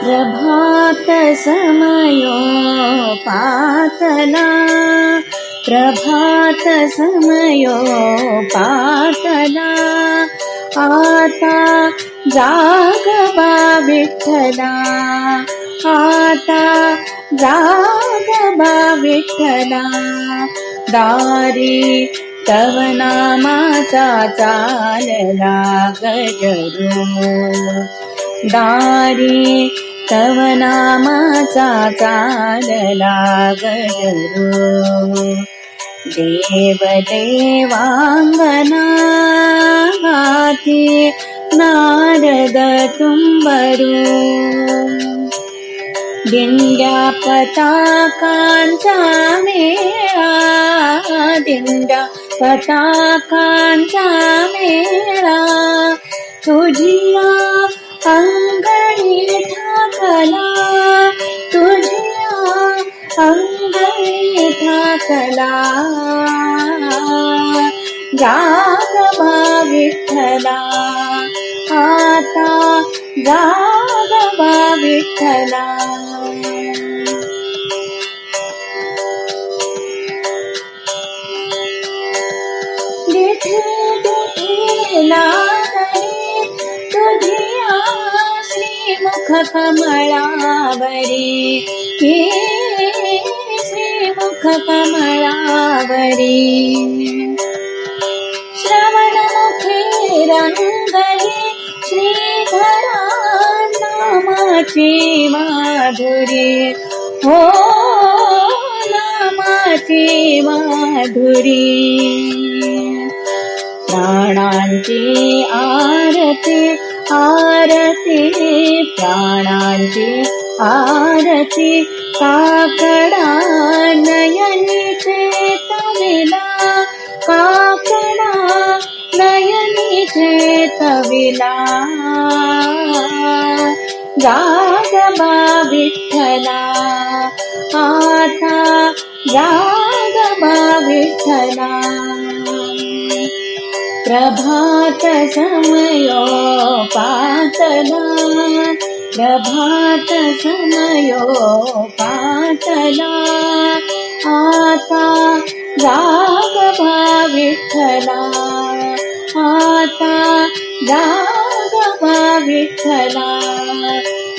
प्रभात समयोपातला, प्रभात समयोपातला, आता जागवा विठ्ठला, आता जागवा विठ्ठला, दारी तव नामाचा चालला गजरू, दारी तव नामाचा चालला गजरू, देव देवांगना हाती नारद तुंबरू, दिंड्या पताकांचा मेळा, दिंड्या पताकांचा मेळा, तुझिया अंगणी ठाकला, तुझिया अंगणी ठाकला, जागवा विठ्ठला, आता जागवा विठ्ठला. तुझिया श्रीमुख कमळावरी, श्रीमुख कमळावरी, श्रवणमुखे रंगली श्रीधरा नामाची माधुरी, हो नामाची माधुरी, प्राणांची आरती आरती, प्राणांची आरती, काकडा नयनी चेतविला, काकडा नयनी चेतविला, जागवा विठ्ठला, आता जागवा विठ्ठला. प्रभात समयोपातला, प्रभात समयोपातला, आता जागवा विठ्ठला, आता जागवा विठ्ठला.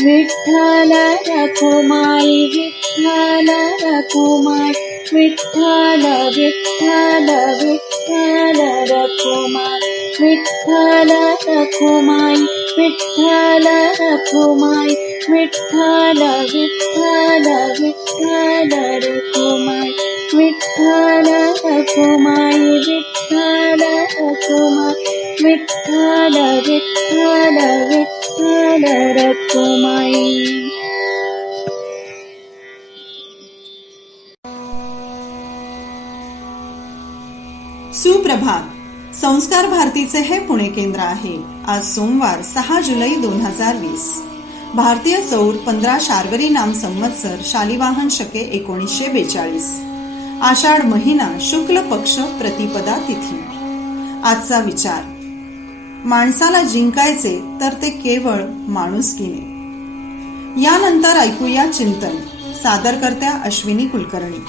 विठ्ठल रखुमाई, विठ्ठल रखुमाई, विठ्ठल विठ्ठल विठ्ठल रखुमाई, विठ्ठल रखुमाई, विठ्ठल रखुमाई, विठ्ठल विठ्ठल विठ्ठल रखुमाई, विठ्ठल रखुमाई, विठ्ठल रखुमाई, विठ्ठल विठ्ठल विठ्ठल रखुमाई. सुप्रभात. संस्कार भारतीचे हे पुणे केंद्र आहे. आज सोमवार 6 जुलै 2020. भारतीय सौर 15 शार्वरी नाम संवत्सर शालिवाहन शके 1942. आषाढ महिना शुक्ल पक्ष प्रतिपदा तिथी. आजचा विचार: माणसाला जिंकायचे तर ते केवळ माणुसकीने. यानंतर ऐकूया चिंतन. सादरकर्त्या अश्विनी कुलकर्णी.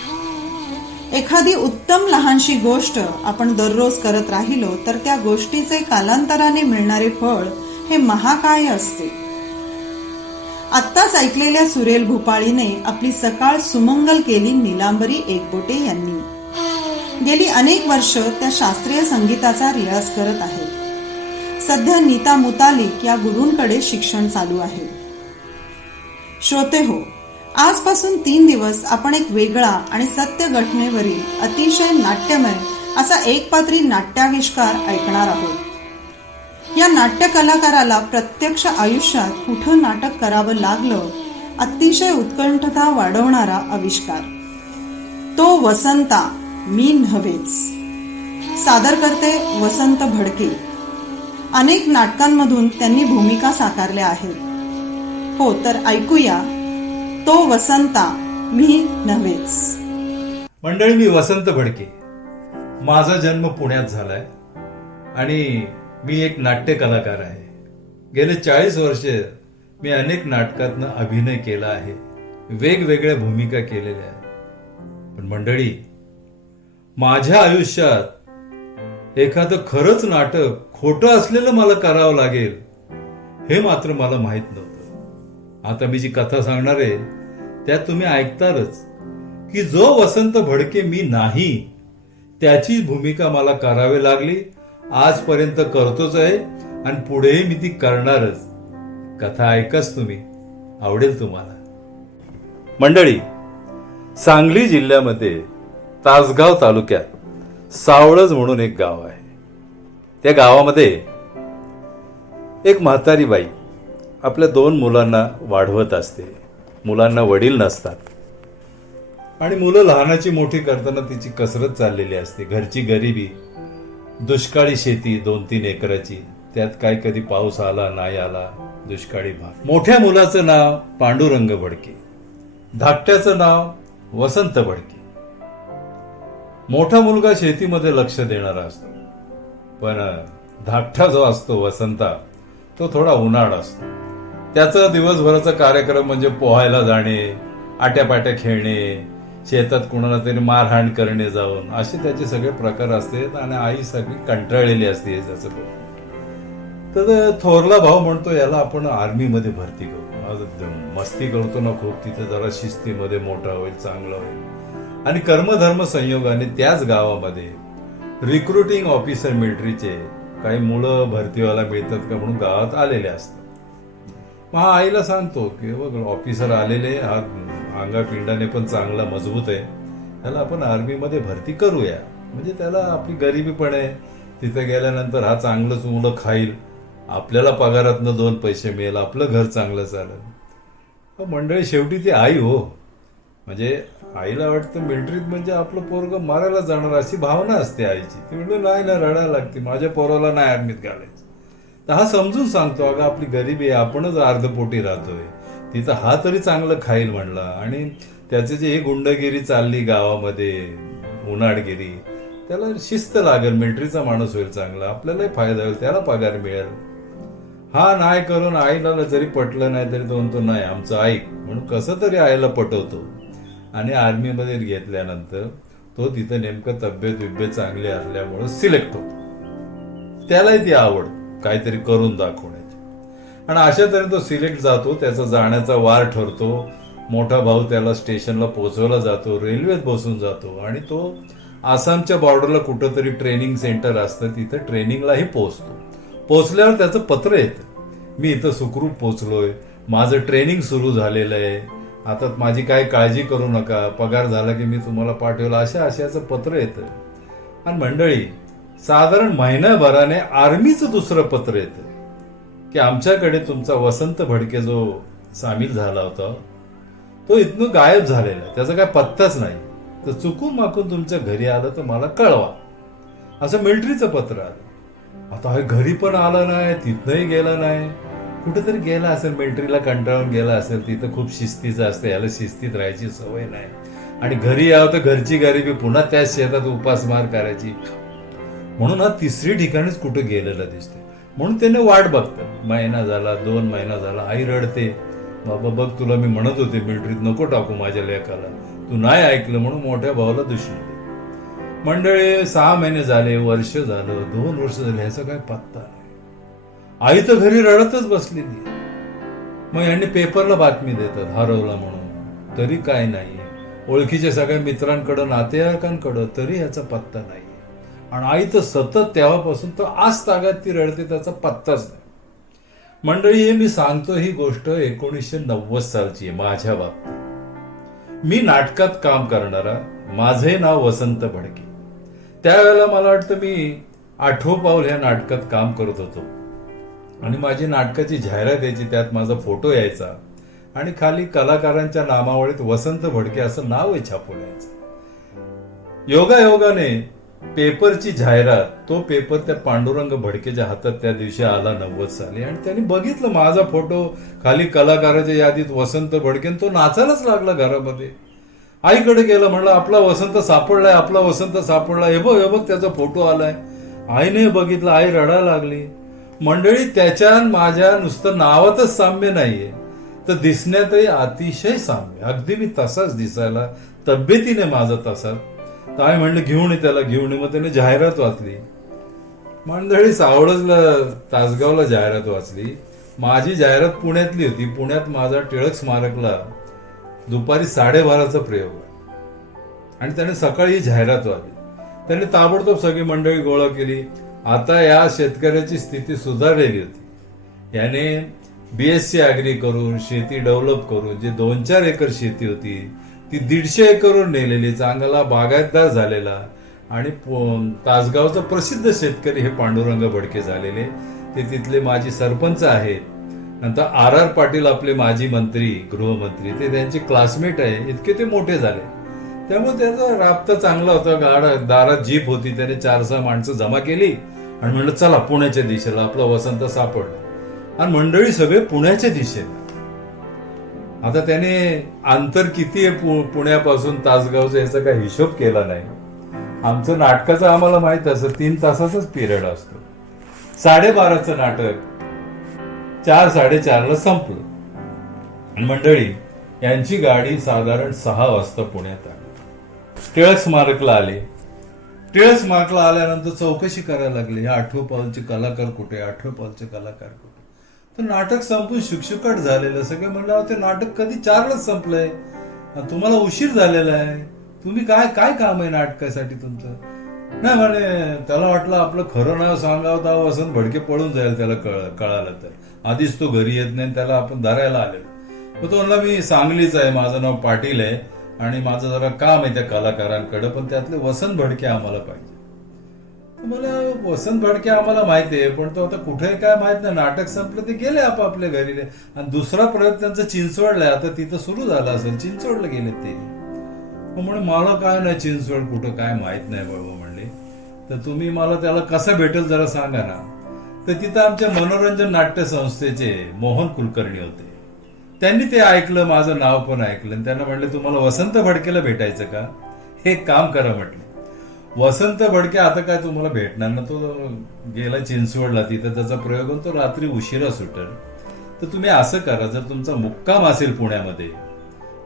एखादी उत्तम लहानशी गोष्ट आपण दररोज करत राहिलो तर त्या गोष्टीचे कालांतराने मिळणारे फळ हे महाकाय असते. आत्ताच ऐकलेल्या सुरेल भूपाळीने आपली सकाळ सुमंगल केली नीलांबरी एकबोटे यांनी. गेली अनेक वर्ष त्या शास्त्रीय संगीताचा रियाज करत आहेत. सध्या नीता मुतालिक या गुरूंकडे शिक्षण चालू आहे. श्रोते हो, आजपासून 3 दिवस आपण एक वेगळा आणि सत्य घटनेवरील अतिशय नाट्यमय असा एकपात्री नाट्याविष्कार ऐकणार आहोत. या नाट्य कलाकाराला प्रत्यक्ष आयुष्यात कुठं नाटक करावं लागलं, अतिशय उत्कंठता वाढवणारा आविष्कार. तो वसंता मी नव्हेच. सादर करते वसंत भडके. अनेक नाटकांमधून त्यांनी भूमिका साकारल्या आहेत. हो, तर ऐकूया तो वसंता मी नव्हेच. मंडळी, मी वसंत भडके. माझा जन्म पुण्यात झालाय आणि मी एक नाट्य कलाकार आहे. गेले 40 वर्ष मी अनेक नाटकातनं अभिनय केला आहे, वेगवेगळ्या भूमिका केलेल्या आहेत. पण मंडळी, माझ्या आयुष्यात एखादं खरंच नाटक खोटं असलेलं मला करावं लागेल हे मात्र मला माहित नव्हतं. आता मी जी कथा सांगणार आहे त्यात तुम्ही ऐकतालच की जो वसंत भडके मी नाही त्याची भूमिका मला करावी लागली. आजपर्यंत करतोच आहे आणि पुढेही मी ती करणारच. कथा ऐकच तुम्ही, आवडेल तुम्हाला. मंडळी, सांगली जिल्ह्यामध्ये तासगाव तालुक्यात सावळज म्हणून एक गाव आहे. त्या गावामध्ये एक म्हातारी बाई आपल्या 2 मुलांना वाढवत असते. मुलांना वडील नसतात आणि मुलं लहानाची मोठी करताना तिची कसरत चाललेली असते. घरची गरिबी, दुष्काळी शेती 2-3 एकराची, त्यात काय कधी पाऊस आला नाही आला, दुष्काळी भाग. मोठ्या मुलाचं नाव पांडुरंग भडके, धाकट्याचं नाव वसंत भडके. मोठा मुलगा शेतीमध्ये लक्ष देणारा असतो, पण धाकटा जो असतो वसंता तो थोडा उन्हाळ असतो. त्याचा दिवसभराचा कार्यक्रम म्हणजे पोहायला जाणे, आट्यापाट्या खेळणे, शेतात कुणाला तरी मारहाण करणे जाऊन, असे त्याचे सगळे प्रकार असतात. आणि आई सगळी कंटाळलेली असते हे त्याचं बघून. तर थोरला भाऊ म्हणतो याला आपण आर्मीमध्ये भरती करू, मस्ती करतो ना खूप, तिथे जरा शिस्तीमध्ये मोठा होईल, चांगला होईल. आणि कर्मधर्म संयोगाने त्याच गावामध्ये रिक्रुटिंग ऑफिसर मिलिटरीचे काही मुलं भरती व्हायला मिळतात का म्हणून गावात आलेले असतात. मग हा आईला सांगतो की बघ ऑफिसर आलेले, हा अंगापिंडाने पण चांगला मजबूत आहे, त्याला आपण आर्मीमध्ये भरती करूया. म्हणजे त्याला आपली गरिबी पण आहे, तिथे गेल्यानंतर हा चांगलंच मुलं खाईल, आपल्याला पगारातनं 2 पैसे मिळेल, आपलं घर चांगलं चालेल. मंडळी, शेवटी ती आई हो, म्हणजे आईला वाटतं मिलिटरीत म्हणजे आपलं पोरगं मारायला जाणार अशी भावना असते आईची. ती म्हणजे नाही ना, रडायला लागते, माझ्या पोराला नाही आर्मीत घालायचं. तर हा समजून सांगतो अगं आपली गरिबी आहे, आपणच अर्धपोटी राहतोय, तिथं हा तरी चांगलं खाईल म्हणला. आणि त्याचे जे ही गुंडगिरी चालली गावामध्ये, उन्हाळगिरी, त्याला शिस्त लागेल, मिलिटरीचा माणूस होईल चांगला, आपल्यालाही फायदा होईल, त्याला पगार मिळेल. हा नाही करून आईला जरी पटलं नाही तरी तो म्हणतो नाही आमचं ऐक, म्हणून कसं तरी आईला पटवतो. आणि आर्मीमध्ये घेतल्यानंतर तो तिथं नेमकं तब्येत बिब्येत चांगली असल्यामुळे सिलेक्ट होतो. त्यालाही ती आवड काहीतरी करून दाखवण्याची. आणि अशा तऱ्हेने तो सिलेक्ट जातो, त्याचा जाण्याचा वार ठरतो. मोठा भाऊ त्याला स्टेशनला पोहोचवला जातो, रेल्वेत बसून जातो आणि तो आसामच्या बॉर्डरला कुठंतरी ट्रेनिंग सेंटर असतं, तिथं ट्रेनिंगलाही पोहोचतो. पोहोचल्यावर त्याचं पत्र येतं, मी इथं सुखरूप पोहोचलोय, माझं ट्रेनिंग सुरू झालेलं आहे, आता माझी काय काळजी करू नका, पगार झाला की मी तुम्हाला पाठवला, अशा आशयाचं पत्र येतं. आणि मंडळी, साधारण महिनाभराने आर्मीचं दुसरं पत्र येतं की आमच्याकडे तुमचा वसंत भडके जो सामील झाला होता तो इथनं गायब झालेला आहे, त्याचा काय पत्ताच नाही, तर चुकून माकून तुमच्या घरी आलं तर मला कळवा, असं मिलिटरीचं पत्र आलं. आता हे घरी पण आलं नाही, तिथनंही गेलं नाही, कुठेतरी गेला असेल, मिलिटरीला कंटाळून गेला असेल, तिथं खूप शिस्तीचं असते, याला शिस्तीत राहायची सवय नाही. आणि घरी यावं तर घरची गरिबी, पुन्हा त्याच शेतात उपासमार करायची, म्हणून हा 3री ठिकाणीच कुठं गेलेला दिसते. म्हणून त्याने वाट बघतात. महिना झाला, 2 महिना झाला, आई रडते, बाबा बघ तुला मी म्हणत होते मिलिटरीत नको टाकू माझ्या लेकाला, तू नाही ऐकलं म्हणून मोठ्या भावाला दुश्मन. मंडळी, 6 महिने झाले, वर्ष झालं, 2 वर्ष झाले, ह्याचा काय पत्ता नाही. आई तर घरी रडतच बसलेली. मग यांनी पेपरला बातमी देतात हरवला म्हणून, तरी काय नाही. ओळखीच्या सगळ्या मित्रांकडं, नातेवाईकांकडं, तरी ह्याचा पत्ता नाही. आणि आई तर सतत तेव्हापासून तर आज तागात ती रडते, त्याचा पत्ताच नाही. मंडळी, हे मी सांगतो ही गोष्ट 1990 सालची आहे माझ्या बाबतीत. मी नाटकात काम करणारा, माझे नाव वसंत भडके. त्यावेळेला मला वाटतं मी 8वं पाऊल ह्या नाटकात काम करत होतो. आणि माझी नाटकाची जाहिरात यायची, त्यात माझा फोटो यायचा आणि खाली कलाकारांच्या नामावळीत वसंत भडके असं नाव छापून यायचं. योगायोगाने पेपरची जाहिरात, तो पेपर त्या पांडुरंग भडकेच्या हातात त्या दिवशी आला 90 साली. आणि त्यांनी बघितलं माझा फोटो खाली कलाकाराच्या यादीत वसंत भडके, तो नाचायलाच लागला घरामध्ये. आईकडे गेला, म्हणलं आपला वसंत सापडलाय, आपला वसंत सापडलाय, हे बघ त्याचा फोटो आलाय. आईने बघितलं, आई रडायला लागली. मंडळी, त्याच्या माझ्या नुसतं नावातच साम्य नाहीये, तर दिसण्यातही अतिशय साम्य. अगदी मी तसाच दिसायला, तब्येतीने माझा तसा. तर आम्ही म्हणलं घेऊन ये त्याला, घेऊन ये. मग त्याने जाहिरात वाचली. मंडळी, सावळजला तासगावला जाहिरात वाचली. माझी जाहिरात पुण्यातली होती. पुण्यात माझा टिळक स्मारकला दुपारी 12:30चा प्रयोग आहे आणि त्याने सकाळी ही जाहिरात वाचली. त्याने ताबडतोब सगळी मंडळी गोळा केली. आता या शेतकऱ्याची स्थिती सुधारलेली होती. याने BSc ऍग्री करून, शेती डेव्हलप करून, जे 2-4 एकर शेती होती ती 150 एकरवर नेलेली, चांगला बागायतदार झालेला आणि तासगावचा प्रसिद्ध शेतकरी हे पांडुरंग भडके झालेले. ते तिथले माजी सरपंच आहेत. नंतर RR पाटील आपले माजी मंत्री, गृहमंत्री, ते त्यांचे क्लासमेट आहे. इतके ते मोठे झाले. त्यामुळे त्याचा राबता चांगला होता. दारात जीप होती. त्याने 4-6 माणसं जमा केली आणि म्हणलं चला पुण्याच्या दिशेला, आपला वसंत सापडला. आणि मंडळी सगळे पुण्याच्या दिशेला. आता त्याने अंतर किती आहे पुण्यापासून तासगावचं याचा काही हिशोब केला नाही. आमचं नाटकाचं आम्हाला माहित असं 3 तासाचाच पिरियड असतो. 12:30चं नाटक 4-4:30ला संपलं. आणि मंडळी, यांची गाडी साधारण 6 वाजता पुण्यात आली. टिळक स्मारकला आले. टिळक स्मारकला आल्यानंतर चौकशी करायला लागली, 8व्या पाऊलचे कलाकार कुठे, 8व्या पाऊलचे कलाकार कुठे. तर नाटक संपून शुकशुकाट झालेलं. सगळे म्हणलं ते नाटक कधी 4लाच संपलंय, तुम्हाला उशीर झालेला आहे, तुम्ही काय काम आहे नाटकासाठी तुमचं. नाही म्हणे, त्याला वाटलं आपलं खरं नाव सांगावं तर वसंत भडके पळून जाईल, त्याला कळालं तर. आधीच तो घरी येत नाही, त्याला आपण धरायला आलेलो. मग तो म्हणला मी सांगलीच आहे, माझं नाव पाटील आहे आणि माझं जरा काम आहे त्या कलाकारांकडे, पण त्यातले वसंत भडके आम्हाला पाहिजे. मला वसंत भडके आम्हाला माहिती आहे, पण तो आता कुठे काय माहित नाही. नाटक संपलं, ते गेले आपापल्या घरी. आणि दुसरा प्रयोग त्यांचा चिंचवडला आहे. आता तिथं सुरू झाला असेल, चिंचवडला गेले ते. म्हणून मला काय नाही चिंचवड कुठं काय माहित नाही बाबा म्हणले. तर तुम्ही मला त्याला कसं भेटेल जरा सांगा ना. तर तिथं आमच्या मनोरंजन नाट्य संस्थेचे मोहन कुलकर्णी होते. त्यांनी ते ऐकलं, माझं नाव पण ऐकलं. त्यांना म्हणले तुम्हाला वसंत भडकेला भेटायचं का, हे काम करा म्हटलं. वसंत भडके आता काय तुम्हाला भेटणार ना, तो गेला चिंचवडला, तिथं त्याचा प्रयोग होऊन तो रात्री उशिरा सुटेल. तर तुम्ही असं करा, जर तुमचा मुक्काम असेल पुण्यामध्ये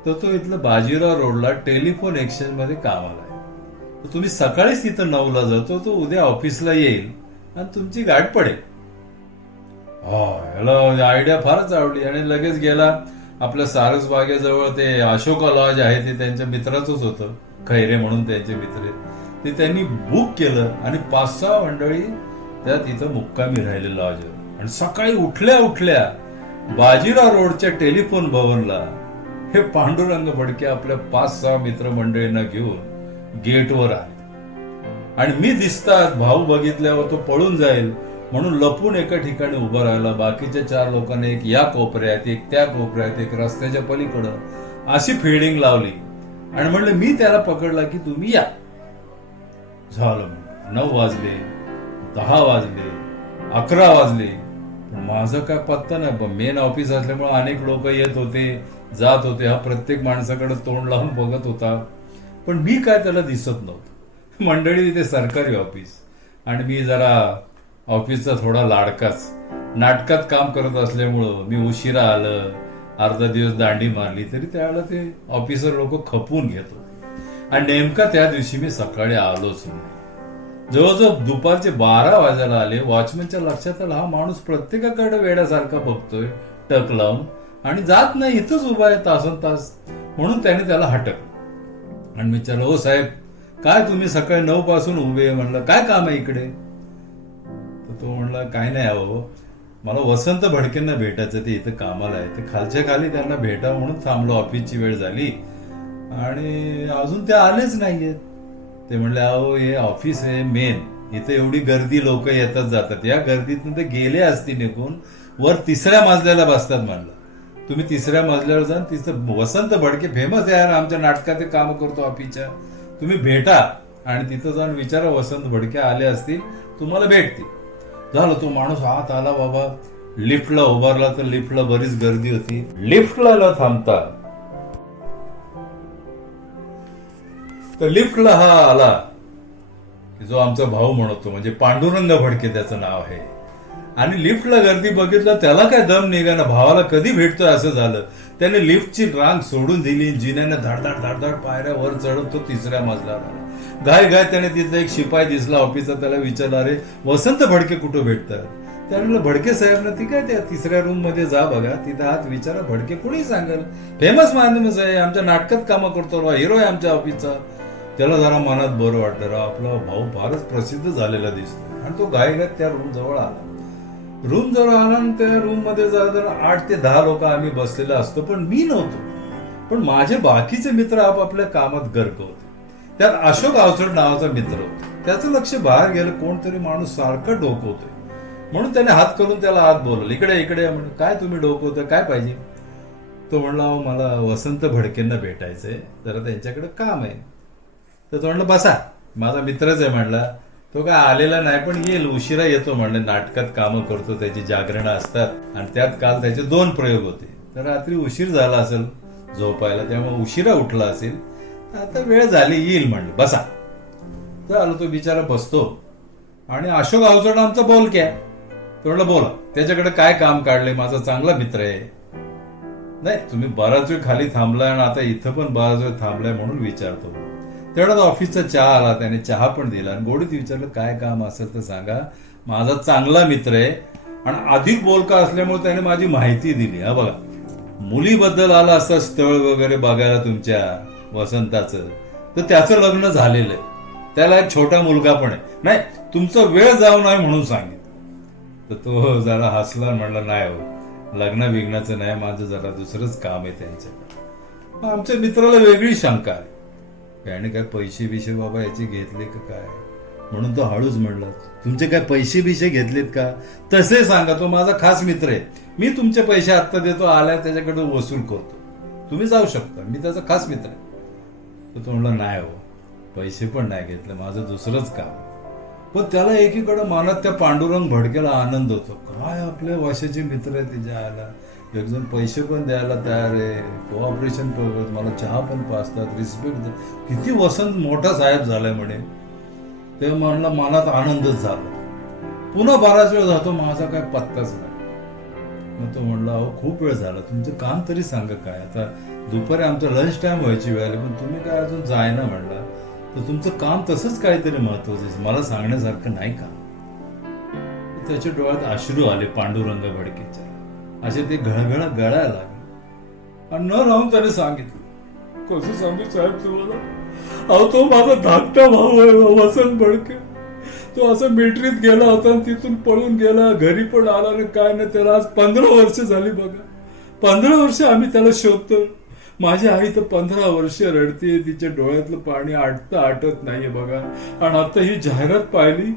तर तो इथलं बाजीराव रोडला टेलिफोन एक्सचेंज मध्ये कामाला आहे. तर तुम्ही सकाळीच तिथं 9ला जातो, तो उद्या ऑफिसला येईल आणि तुमची गाठ पडेल. याला आयडिया फारच आवडली आणि लगेच गेला. आपल्या सारसबागेजवळ ते अशोका लॉज आहे, ते त्यांच्या मित्राचंच होतं, खैरे म्हणून त्यांचे मित्र. ते त्यांनी बुक केलं आणि 5-6 मंडळी त्या तिथं मुक्कामी राहिले लॉजवर. आणि सकाळी उठल्या उठल्या बाजीराव रोडच्या टेलिफोन भवनला हे पांडुरंग भडके आपल्या 5-6 मित्रमंडळींना घेऊन गेटवर आले. आणि मी दिसतात भाऊ बघितल्यावर तो पळून जाईल म्हणून लपून एका ठिकाणी उभा राहिला. बाकीच्या 4 लोकांनी एक या कोपऱ्यात, एक त्या कोपऱ्यात, एक रस्त्याच्या पलीकडं अशी फिल्डिंग लावली. आणि म्हणलं मी त्याला पकडला की तुम्ही या. झालं. 9 वाजले, 10 वाजले, 11 वाजले, पण माझं काय पत्ता नाही. पण मेन ऑफिस असल्यामुळे अनेक लोक येत होते, जात होते. हा प्रत्येक माणसाकडे तोंड लावून बघत होता, पण मी काय त्याला दिसत नव्हतं. मंडळी, तिथे सरकारी ऑफिस आणि मी जरा ऑफिसचा थोडा लाडकाच. नाटकात काम करत असल्यामुळं मी उशिरा आलं, अर्धा दिवस दांडी मारली तरी त्यावेळेला ते ऑफिसर लोक खपवून घेत होते. आणि नेमका त्या दिवशी मी सकाळी आलोच नाही. जवळजवळ दुपारचे 12 वाजायला आले. वॉचमॅनच्या लक्षात आलं हा माणूस प्रत्येकाकडे वेड्यासारखा बघतोय टक लावून आणि जात नाही, इथंच उभा आहे तासन तास. म्हणून त्याने त्याला हटकलं आणि विचारलं, हो साहेब, काय तुम्ही सकाळी 9 पासून उभे? म्हणलं काय काम आहे इकडे? तर तो म्हणला काय नाही अहो, मला वसंत भडकेंना भेटायचं, ते इथं कामाला आहे, ते खालच्या खाली त्यांना भेटा म्हणून थांबलो, ऑफिसची वेळ झाली आणि अजून ते आलेच नाहीयेत. ते म्हणले अहो हे ऑफिस आहे मेन, इथे एवढी गर्दी, लोक येतात जातात, या गर्दीतून ते गेले असतील निघून, वर 3ऱ्या मजल्याला बसतात. म्हणलं तुम्ही 3ऱ्या मजल्यावर जा, तिथं वसंत भडके फेमस आहे, आमच्या नाटकात काम करतो ऑफिसच्या, तुम्ही भेटा आणि तिथं जाऊन विचारा, वसंत भडके आले असतील, तुम्हाला भेटतील. झालं. तो माणूस आत आला बाबा, लिफ्टला उभारला तर लिफ्टला बरीच गर्दी होती. लिफ्टला न थांबता तर लिफ्टला हा आला, जो आमचा भाऊ म्हणतो, म्हणजे पांडुरंग भडके त्याचं नाव आहे. आणि लिफ्टला गर्दी बघितलं, त्याला काय दम निघाना, भावाला कधी भेटतोय असं झालं. त्याने लिफ्टची रांग सोडून दिली, जिन्याने धडधड धडधड पायऱ्या वर चढत तो 3ऱ्या मजल्यावर आला. घाय घाय त्याने तिथला एक शिपाई दिसला ऑफिसचा, त्याला विचारला, अरे वसंत भडके कुठं भेटतात? त्याने म्हणलं, भडके साहेब ना, ती काय त्या 3ऱ्या रूम मध्ये जा बघा, तिथं हात विचारा, भडके कोणी सांगेल, फेमस माणूस आहे, आमच्या नाटकात कामं करतो, हिरो आहे आमच्या ऑफिसचा. त्याला जरा मनात बरं वाटलं, राव आपला भाऊ फारच प्रसिद्ध झालेला दिसतो. आणि तो गायगात त्या रूम जवळ आला. रूम जवळ आला आणि त्या रूम मध्ये जरा 8 ते 10 लोक आम्ही बसलेलो असतो, पण मी नव्हतो. पण माझे बाकीचे मित्र आपापल्या कामात गर्क होते. त्यात अशोक आवचड नावाचा मित्र होता. त्याचं लक्ष बाहेर गेलं, कोणतरी माणूस सारखं डोकवतोय, म्हणून त्याने हात करून त्याला आत बोलवलं, इकडे इकडे. म्हणजे काय तुम्ही डोकवतोय, काय पाहिजे? तो म्हणला, मला वसंत भडकेंना भेटायचंय, जरा त्यांच्याकडे काम आहे. तर तो म्हणलं, बसा, माझा मित्रच आहे म्हणला. तो काय आलेला नाही, पण येईल, उशिरा येतो म्हणलं, नाटकात कामं करतो, त्याची जागरणं असतात. आणि त्यात काल त्याचे 2 प्रयोग होते, तर रात्री उशीर झाला असेल झोपायला, त्यामुळे उशिरा उठला असेल. आता वेळ झाली, येईल म्हणलं, बसा. तर आलो, तो बिचारा बसतो. आणि अशोक आवचड आमचा बोलक्या. तो म्हणलं, बोला, त्याच्याकडे काय काम काढले, माझा चांगला मित्र आहे. नाही, तुम्ही बराच वेळ खाली थांबलाय आणि आता इथं पण बराच वेळ थांबलाय म्हणून विचारतो. तेवढ्यात ऑफिसचा चहा आला, त्याने चहा पण दिला आणि गोडीत विचारलं, काय काम असेल तर सांगा, माझा चांगला मित्र आहे. आणि अधिक बोलका असल्यामुळे त्याने माझी माहिती दिली. हा बघा, मुलीबद्दल आला असता स्थळ वगैरे बघायला तुमच्या वसंताचं, तर त्याचं लग्न झालेलं आहे, त्याला एक छोटा मुलगा पण आहे. नाही, तुमचा वेळ जाऊ नये म्हणून सांगितलं. तर तो जरा हसला, म्हणला, नाही हो, लग्न बिग्नाचं नाही, माझं जरा दुसरंच काम आहे त्यांच्याकडे. आमच्या मित्राला वेगळी शंका आहे, याने काय पैसे बिशे बाबा याचे घेतले का काय, म्हणून तो हळूच म्हणला, तुमचे काय पैसे बिशे घेतलेत का? तसे सांगा, तो माझा खास मित्र आहे, मी तुमचे पैसे आत्ता देतो, आल्या त्याच्याकडे वसूल करतो, तुम्ही जाऊ शकता, मी त्याचा खास मित्र आहे. तर तो म्हणला, नाही हो, पैसे पण नाही घेतले, माझं दुसरंच काम. पण त्याला एकीकडे मनात त्या पांडुरंग भडकेला आनंद होतो, काय आपल्या वशाचे मित्र आहे, तिच्या आला एक जण पैसे पण द्यायला तयार आहे, कोऑपरेशन पण, मला चहा पण पाचतात, रिस्पेक्ट, किती वसंत मोठा साहेब झालाय म्हणे. ते म्हणलं, मनात आनंदच झाला. पुन्हा बराच वेळ जातो, माझा काय पत्ताच नाही. मग तो म्हणला, अहो खूप वेळ झाला, तुमचं काम तरी सांगा काय, आता दुपारी आमचा लंच टाइम व्हायची वेळ आली, पण तुम्ही काय अजून जायना म्हणला, तर तुमचं काम तसंच काहीतरी महत्वाचं मला सांगण्यासारखं नाही का? त्याच्या डोळ्यात अश्रू आले पांडुरंग भडकेच्या, असे ते घळघळ गळायला लागले. आणि न राहून त्याने सांगितलं, कसं सांगू साहेब तुम्हाला, अहो तो माझा धाकटा भाऊ आहे वसंत भडके. तो असं मिलिटरीत गेला होता आणि तिथून पळून गेला, घरी पण आला नाही, काय नाही. त्याला आज 15 वर्ष झाली बघा, 15 वर्ष आम्ही त्याला शोधतो. माझी आई तर 15 वर्ष रडते, तिच्या डोळ्यातलं पाणी आटत नाहीये बघा. आणि आता ही जाहिरात पाहिली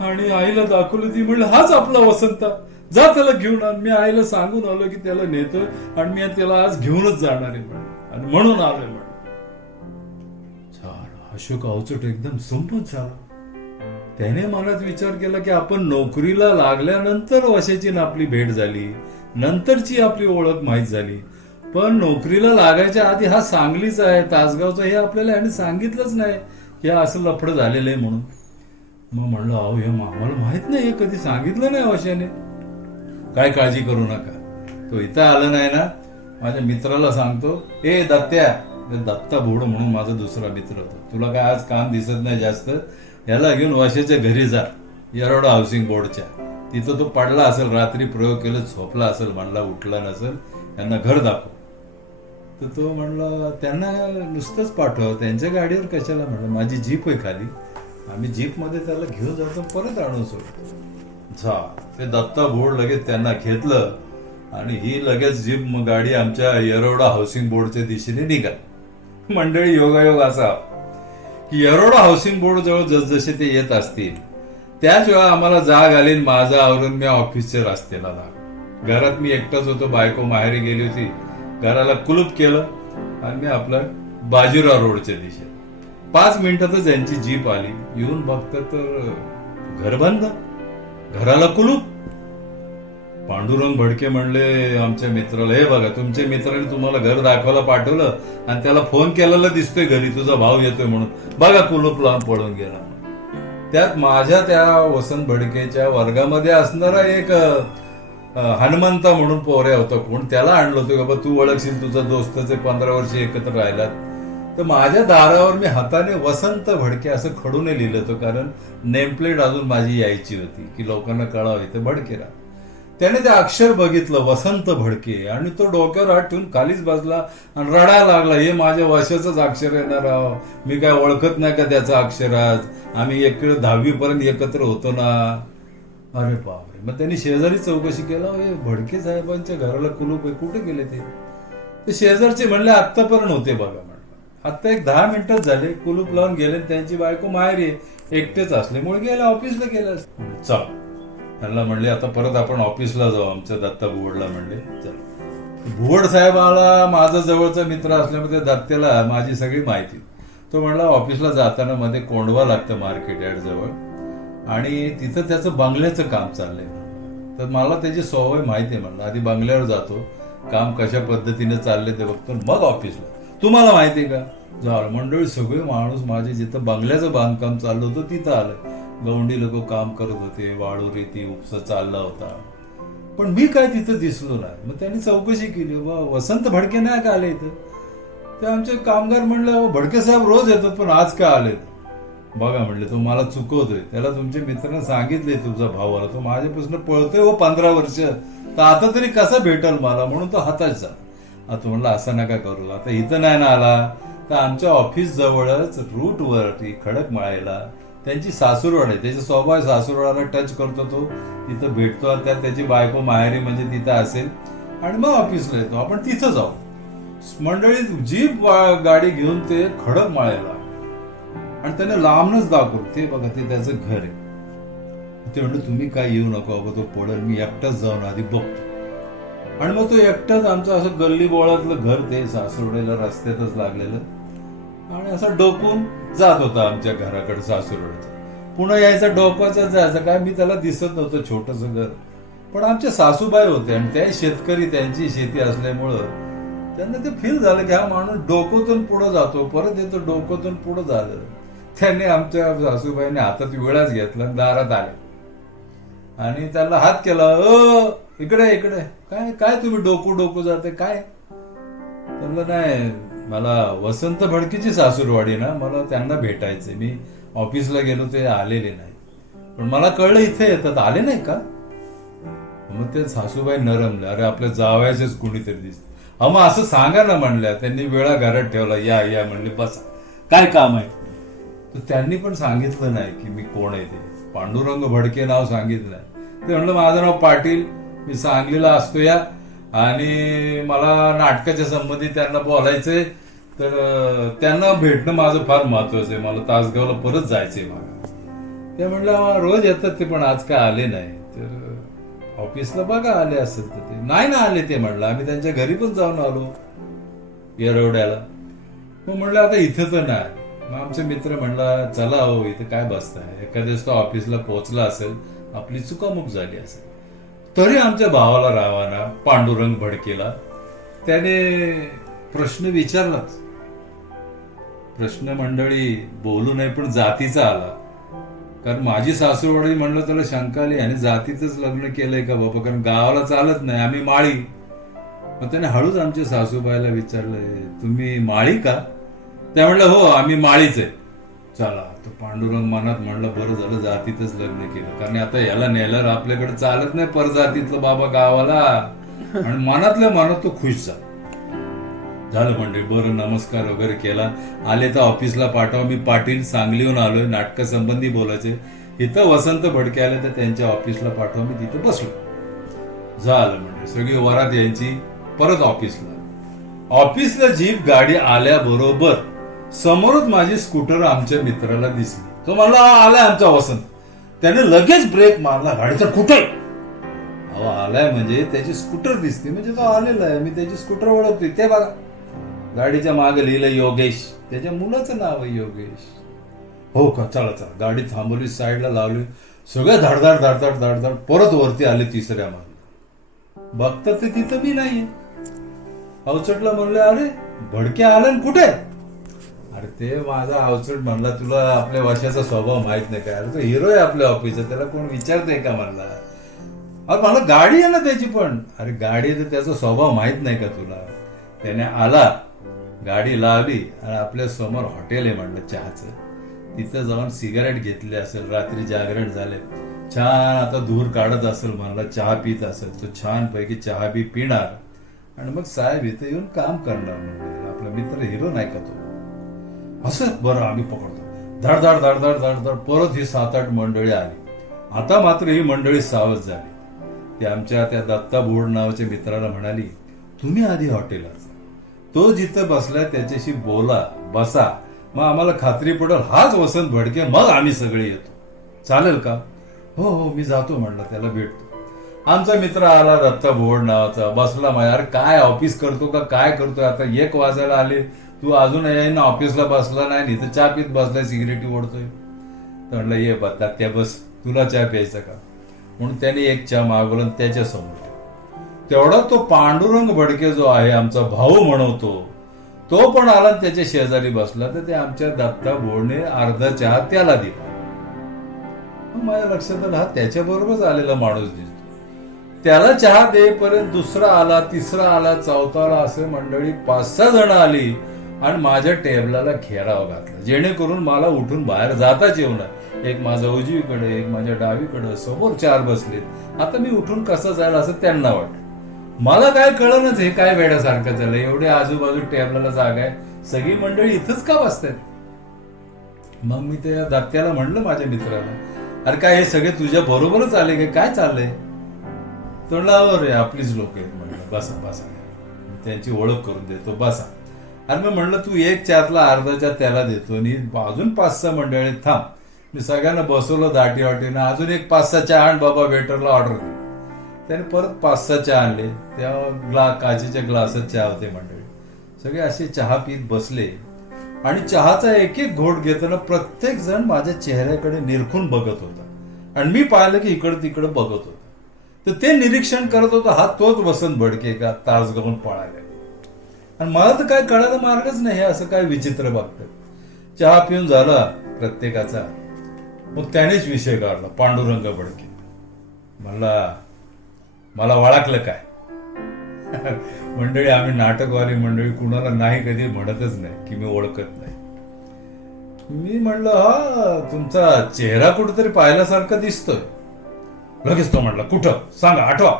आणि आईला दाखवलं, ती म्हणलं, हाच आपला वसंता, जा त्याला घेऊन आण. मी आईला सांगून आलो की त्याला नेतोय आणि मी त्याला आज घेऊनच जाणार आहे आणि म्हणून आलोय म्हणून. अशोक अवचट एकदम संपत झाला. त्याने मनात विचार केला की आपण नोकरीला लागल्यानंतर वशाची आपली भेट झाली, नंतरची आपली ओळख माहीत झाली, पण नोकरीला लागायच्या आधी हा सांगलीचा आहे, तासगावचा, हे आपल्याला याने सांगितलंच नाही की असं लफडं झालेलं आहे म्हणून. मग म्हणलं, अहो हे आम्हाला माहित नाही, हे कधी सांगितलं नाही वशाने. काय काळजी करू नका, तो इथं आला नाही ना, माझ्या मित्राला सांगतो, ए दत्त्या, दत्ता भोड म्हणून माझा दुसरा मित्र होता, तुला काय आज काम दिसत नाही जास्त, याला घेऊन वशाच्या घरी जा, येरोडा हाऊसिंग बोर्डच्या तिथं. तो पडला असेल, रात्री प्रयोग केला, झोपला असेल, म्हणला उठला नसेल, त्यांना घर दाखव. तर तो म्हणला, त्यांना नुसतंच पाठव, त्यांच्या गाडीवर कशाला, म्हणलं माझी जीप आहे खाली, आम्ही जीप मध्ये त्याला घेऊन जातो, परत आणून सोडतो. झा, ते दत्ता भोड लगेच त्यांना घेतलं आणि ही लगेच जीप गाडी आमच्या येरोडा हाऊसिंग बोर्डच्या दिशेने निघाली. मंडळी, योगायोग असा की येरोडा हाऊसिंग बोर्ड जवळ जसजसे ते येत असतील त्याच वेळा आम्हाला जाग आली, माझा आवरून मी ऑफिसच्या रस्त्याला लागलो. घरात मी एकटाच होतो, बायको माहेरी गेली होती, घराला कुलूप केलं आणि मी आपला बाजीराव रोडच्या दिशेला. 5 मिनिटातच यांची जीप आली. येऊन बघतात तर घर बंद, घराला कुलूप. पांडुरंग भडके म्हणले आमच्या मित्राला, हे बघा तुमच्या मित्राने तुम्हाला घर दाखवायला पाठवलं आणि त्याला फोन केलेला दिसतोय घरी, तुझा भाऊ येतोय म्हणून, बघा कुलूप लावून पळून गेला. त्यात माझ्या त्या वसंत भडकेच्या वर्गामध्ये असणारा एक हनुमंता म्हणून पोऱ्या होता, कोण त्याला आणलं होतं, बाबा तू ओळखशील, तुझा दोस्तचे 15 वर्ष एकत्र राहिलात. तर माझ्या दारावर मी हाताने वसंत भडके असं खडूने लिहिलं होतं, कारण नेमप्लेट अजून माझी यायची होती की लोकांना कळावं इथं भडकेला. त्याने ते अक्षर बघितलं वसंत भडके आणि तो डोक्यावर हात ठेवून खालीच बसला आणि रडायला लागला, हे माझ्या वशाचंच अक्षर येणार राव, मी काय ओळखत नाही का त्याचं अक्षर, आज आम्ही 10वी पर्यंत एकत्र होतो ना. अरे बापरे. मग त्यांनी शेजारी चौकशी केला, हे भडके साहेबांच्या घराला कुलूप आहे, कुठे गेले ते शेजारचे म्हणले आत्तापर्यंत होते बघा. म्हणलं आत्ता एक 10 मिनिटच झाले, कुलूप लावून गेले, त्यांची बायको माहेरी एकटेच असल्यामुळे गेला, ऑफिसला गेला. चल त्यांना म्हणले आता परत आपण ऑफिसला जाऊ, आमच्या दत्ता भुवडला म्हणले. चल. भुवड साहेबाला माझा जवळचा मित्र असल्यामुळे दत्त्याला माझी सगळी माहिती. तो म्हणला ऑफिसला जाताना मध्ये कोंडवा लागतं मार्केट यार्ड जवळ, आणि तिथं त्याचं बंगल्याचं काम चाललंय. तर मला त्याची सवय माहिती आहे. म्हणलं आधी बंगल्यावर जातो, काम कशा पद्धतीने चाललंय ते बघतो, मग ऑफिसला. तुम्हाला माहिती आहे का, झालं मंडळी सगळे माणूस माझे जिथं बंगल्याचं बांधकाम चाललं होतं तिथं आलं. गवंडी लोक काम करत होते, वाळू रेती उपसा चालला होता, पण मी काय तिथं दिसलो नाही. मग त्यांनी चौकशी केली, वसंत भडके नाही का आले इथं. ते आमचे कामगार म्हणले भडके साहेब रोज येतात, पण आज का आले. बघा म्हणले तो मला चुकवतोय, त्याला तुमच्या मित्रांना सांगितले तुझा भावाला, तो माझ्यापासून पळतोय 15 वर्ष, तर आता तरी कसं भेटल मला, म्हणून तो हाताच झाला. आता म्हणलं असं नका करू, आता इथं नाही ना आला तर आमच्या ऑफिस जवळच रूटवर खडकमाळेला त्यांची सासूरवाड आहे, त्याचा स्वभाव सासूरवाडाला टच करतो, तो तिथं भेटतो, त्यात त्याची बायको माहेरी म्हणजे तिथं असेल, आणि मग ऑफिसला येतो, आपण तिथं जाऊ. मंडळी जीप गाडी घेऊन ते खडकमाळेला, आणि त्याने लांबनच दाखवलं, ते बघा ते त्याचं घर आहे. ते म्हणलं तुम्ही काय येऊ नका बाबा, तो पडेल, मी एकटाच जाऊन आधी बघतो. आणि मग तो एकटाच आमचं असं गल्ली बोळातलं घर, ते सासूरवाडीला रस्त्यातच लागलेलं, आणि असं डोकून जात होता आमच्या घराकडे सासूरवाडीचं. पुन्हा यायचा डोकाचा जायचं, काय मी त्याला दिसत नव्हतं, छोटस घर. पण आमच्या सासूबाई होते आणि त्या शेतकरी, त्यांची शेती असल्यामुळं त्यांना ते फील झालं की हा माणूस डोकोतून पुढे जातो, परत येतो, डोकोतून पुढे झालं. त्यांनी आमच्या सासूबाईने हातात विळाच घेतला, दारात आले आणि त्याला हात केला, इकडे इकडे, काय काय तुम्ही डोकू जाते काय. त्यांना नाही, मला वसंत भडकेची सासूरवाडी ना, मला त्यांना भेटायचंय, मी ऑफिसला गेलो ते आलेले नाही, पण मला कळलं इथे येतात, आले नाही का. मग ते सासूबाई नरमले, अरे आपल्या जावयाचेच कुणीतरी दिसत, मग असं सांगा ना म्हणल्या. त्यांनी वेळा घरात ठेवला, या या म्हणले, बस काय काम आहे. तर त्यांनी पण सांगितलं नाही की मी कोण आहे ते, पांडुरंग भडके नाव सांगितलं नाही. ते म्हणलं माझं नाव पाटील, मी सांगलीला असतो या, आणि मला नाटकाच्या संबंधित त्यांना बोलायचंय, तर त्यांना भेटणं माझं फार महत्वाचं आहे, मला तासगावला परत जायचंय मला. ते म्हणलं रोज येतात ते, पण आज काय आले नाही. तर ऑफिसला बघा आले असेल तर ते नाही ना आले. ते म्हणलं आम्ही त्यांच्या घरी पण जाऊन आलो येरवड्याला. मग म्हणलं आता इथं तर नाही. मग आमचे मित्र म्हणला चला हो, इथं काय बसताय, एखाद्याच तो ऑफिसला पोहोचला असेल, आपली चुकामुक झाली असेल. तरी आमच्या भावाला रावाना पांडुरंग भडकेला त्याने प्रश्न विचारलाच. प्रश्न मंडळी बोलू नये पण जातीचा आला, कारण माझी सासूरवाडी म्हणलं त्याला शंका आली, आणि जातीतच लग्न केलंय का बाबा, कारण गावाला चालत नाही, आम्ही माळी. मग त्याने हळूच आमच्या सासूबाईला विचारलंय तुम्ही माळी का. त्या म्हणलं हो आम्ही माळीच आहे. चला, तर पांडुरंग मनात म्हणलं बरं झालं जातीतच लग्न केलं, कारण आता याला नेल्यावर आपल्याकडे चालत नाही परजातीतलं बाबा गावाला. आणि मनातल्या मनात तो खुश झालं. म्हणजे बरं नमस्कार वगैरे केला, आले तर ऑफिसला पाठवा, मी पाटील सांगलीहून आलोय, नाटकासंबंधी बोलायचे, इथं वसंत भडके आले तर त्यांच्या ऑफिसला पाठवा, मी तिथं बसलो. झालं म्हणजे सगळी वरात यायची परत ऑफिसला जीप गाडी आल्याबरोबर समोरच माझी स्कूटर आमच्या मित्राला दिसली. तो म्हणला आलाय आमचा वसंत. त्याने लगेच ब्रेक मारला, गाडीचा कुठे आलाय म्हणजे त्याची स्कूटर दिसते म्हणजे तो आलेला आहे. मी त्याची स्कूटर ओळखतोय, ते बघा गाडीच्या मागे लिहिलं योगेश, त्याच्या मुलाचं नाव आहे योगेश. हो का, चला चला. गाडी थांबवली, साईडला लावली, सगळे धडधड धडधड धडधड परत वरती आले 3ऱ्या मागला. बघतात ते तिथं मी नाहीये. अवचटला म्हणले अरे भडके आलं कुठे. अरे ते माझा अवचट म्हणला, तुला आपल्या वर्षाचा स्वभाव माहित नाही काय? अरे तो हिरो आहे आपल्या ऑफिसचा, त्याला कोण विचारतंय का म्हणला? अरे मला गाडी आहे ना त्याची पण. अरे गाडी तर त्याचा स्वभाव माहित नाही का तुला? त्याने आला, गाडी लावली आणि आपल्या समोर हॉटेल आहे म्हणलं चहाचं, तिथं जाऊन सिगारेट घेतली असेल, रात्री जागरण झाले, छान आता धूर काढत असेल म्हणला, चहा पित असेल, तो छान पैकी चहा बी पिणार आणि मग साहेब इथं येऊन काम करणार. म्हणजे आपला मित्र हिरो नाही का तो? असं बरं आम्ही पकडतो, धड धड धड धड धड धड. परत ही 7-8 मंडळी आली. आता मात्र ही मंडळी सावध झाली. ती आमच्या त्या दत्ता बोर्ड नावाच्या मित्राला म्हणाली, तुम्ही आधी हॉटेलला जा, तो जिथं बसलाय त्याच्याशी बोला, बसा, मग आम्हाला खात्री पडेल हाच वसंत भडके, मग आम्ही सगळे येतो, चालेल का? हो हो मी जातो म्हणलं, त्याला भेटतो. आमचा मित्र आला दत्ता बोर्ड नावाचा, बसला. माझ्या अरे काय ऑफिस करतो का काय करतोय? आता 1 वाजायला आले, तू अजून येईन ऑफिसला बसला नाही, तर चहा पित बसलाय, सिगरेटी ओढतोय. तर म्हणलं ये बत्ता त्या बस, तुला चहा प्यायचा का? म्हणून त्याने एक चहा मागवला आणि त्याच्या समोर. तेवढा तो पांडुरंग भडके जो आहे आमचा भाऊ म्हणवतो, तो पण आला आणि त्याच्या शेजारी बसला. तर ते आमच्या दत्ता बोर्डने अर्धा चहा त्याला दिला. माझ्या लक्षात आलं, हा त्याच्या बरोबरच आलेला माणूस दिसतो. त्याला चहा देईपर्यंत दुसरा आला, तिसरा आला, चौथा आला, असे मंडळी 5-6 जण आली आणि माझ्या टेबलाला घेराव घातला, जेणेकरून मला उठून बाहेर जाताच येऊ नये. एक माझ्या उजवीकडे, एक माझ्या डावीकडे, समोर 4 बसलेत. आता मी उठून कसं जायला असं त्यांना वाटलं. मला काय कळलंच, हे काय वेड्यासारखं झालं, एवढे आजूबाजू टेबलाला जागा आहे, सगळी मंडळी इथंच का बसतात? मग मी त्या दत्त्याला म्हणलं माझ्या मित्राला, अरे काय हे सगळे तुझ्या बरोबरच आले काय चाललंय? तोंडला रे आपलीच लोक आहेत म्हणलं, बसा बसा, त्यांची ओळख करून देतो, बसा. अरे मी म्हणलं तू एक चहातला अर्धा चहा त्याला देतो आणि अजून 5-6 मंडळी थांब. मी सगळ्यांना बसवलं दाटी वाटीनं, अजून एक 5-6 चहा आण बाबा, वेटरला ऑर्डर दे. त्याने परत 5-6 चहा आणले. त्या काचेच्या ग्लासात चहा होते. मंडळी सगळे असे चहा पीत बसले आणि चहाचा एक एक घोट घेताना प्रत्येक जण माझ्या चेहऱ्याकडे निरखून बघत होता आणि मी पाहिलं की इकडे तिकडे बघत होता. तर ते निरीक्षण करत होतं, हा तोच वसंत भडके का तास घेऊन पळाले. आणि मला तर काय कळायला मार्गच नाही, असं काय विचित्र बघतं. चहा पिऊन झाला प्रत्येकाचा. मग त्यानेच विषय काढला, पांडुरंग भडके. म्हणला मला ओळखलं काय? मंडळी आम्ही नाटकवाली मंडळी, कुणाला नाही कधी म्हणतच नाही की मी ओळखत नाही. मी म्हणलं हा तुमचा चेहरा कुठेतरी पाहिल्यासारखा दिसतोय. लगेच तो म्हणला कुठं सांगा, आठवा.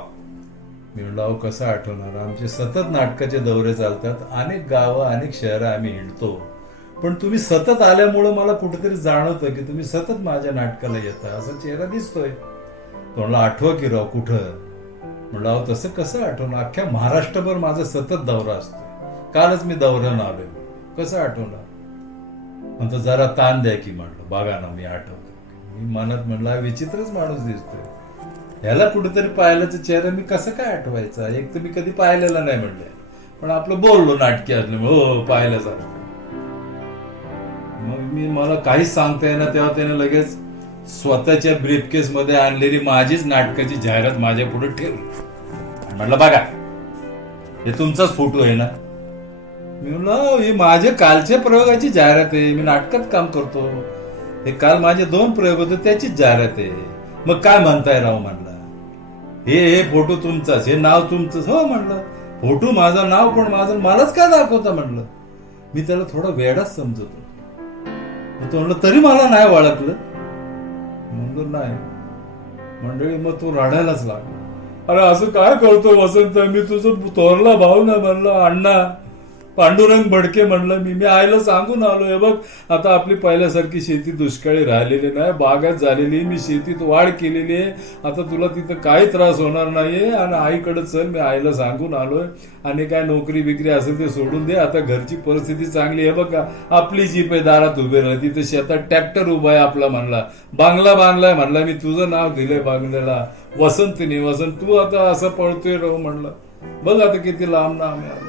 मी म्हणलं अहो कसं आठवणार, आमचे सतत नाटकाचे दौरे चालतात, अनेक गावं अनेक शहरं आम्ही हिंडतो, पण तुम्ही सतत आल्यामुळं मला कुठेतरी जाणवतं की तुम्ही सतत माझ्या नाटकाला येता, असा चेहरा दिसतोय. तो म्हणला आठवा की राव कुठं? म्हणलं अहो तसं कसं आठवणार, अख्ख्या महाराष्ट्रभर माझा सतत दौरा असतोय, कालच मी दौऱ्यानं आलोय, कसं आठवणार? म्हणतो जरा ताण द्या की. म्हटलं बघा ना मी आठवतो. मी मनात म्हणला विचित्रच माणूस दिसतोय, ह्याला कुठेतरी पाहिल्याचा चेहरा मी कसं काय आठवायचा? एक तर मी कधी पाहिलेला नाही म्हणलं, पण आपलं बोललो नाटकी असल्यामुळे हो पाहिल्यासारखं. मग मला काहीच सांगता येईना, तेव्हा त्याने लगेच स्वतःच्या ब्रीफकेस मध्ये आणलेली माझीच नाटकाची जाहिरात माझ्या पुढे ठेवली. म्हटलं बघा हे तुमचाच फोटो आहे ना? मी म्हणलं ही माझ्या कालच्या प्रयोगाची जाहिरात आहे, मी नाटकात काम करतो, हे काल माझे 2 प्रयोग होते त्याचीच जाहिरात आहे. मग काय म्हणताय राव? म्हणलं हे फोटो तुमचाच, हे नाव तुमचंच. हो म्हणलं फोटो माझं, नाव पण माझं, मलाच काय दाखवता म्हणलं. मी त्याला थोडा वेडाच समजत होतो. तो म्हणलं तरी मला नाही ओळखलं. म्हणलं नाही. मंडळी मग तो रडायलाच लागला. अरे असं काय करतो वसंत, मी तुझं थोरला भाऊ ना. म्हणलं अण्णा पांडुरंग भडके म्हणलं मी आईला सांगून आलो, हे बघ आता आपली पहिल्यासारखी शेती दुष्काळी राहिलेली नाही, बागात झालेली, मी शेतीत वाढ केलेली आहे, आता तुला तिथं काही त्रास होणार नाहीये आणि आईकडे चल, मी आईला सांगून आलोय, आणि काय नोकरी बिकरी असेल ते सोडून दे, आता घरची परिस्थिती चांगली आहे. बघा आपली जीप आहे दारात उभे राहिली, तिथे शेतात ट्रॅक्टर उभा आहे आपला. म्हणला बांगला बांधलाय. म्हणला मी तुझं नाव दिलंय बांगल्याला, वसंत निवासन, तू आता असं पळतोय राहू. म्हणलं बघ आता किती लांब ना आम्ही आलो.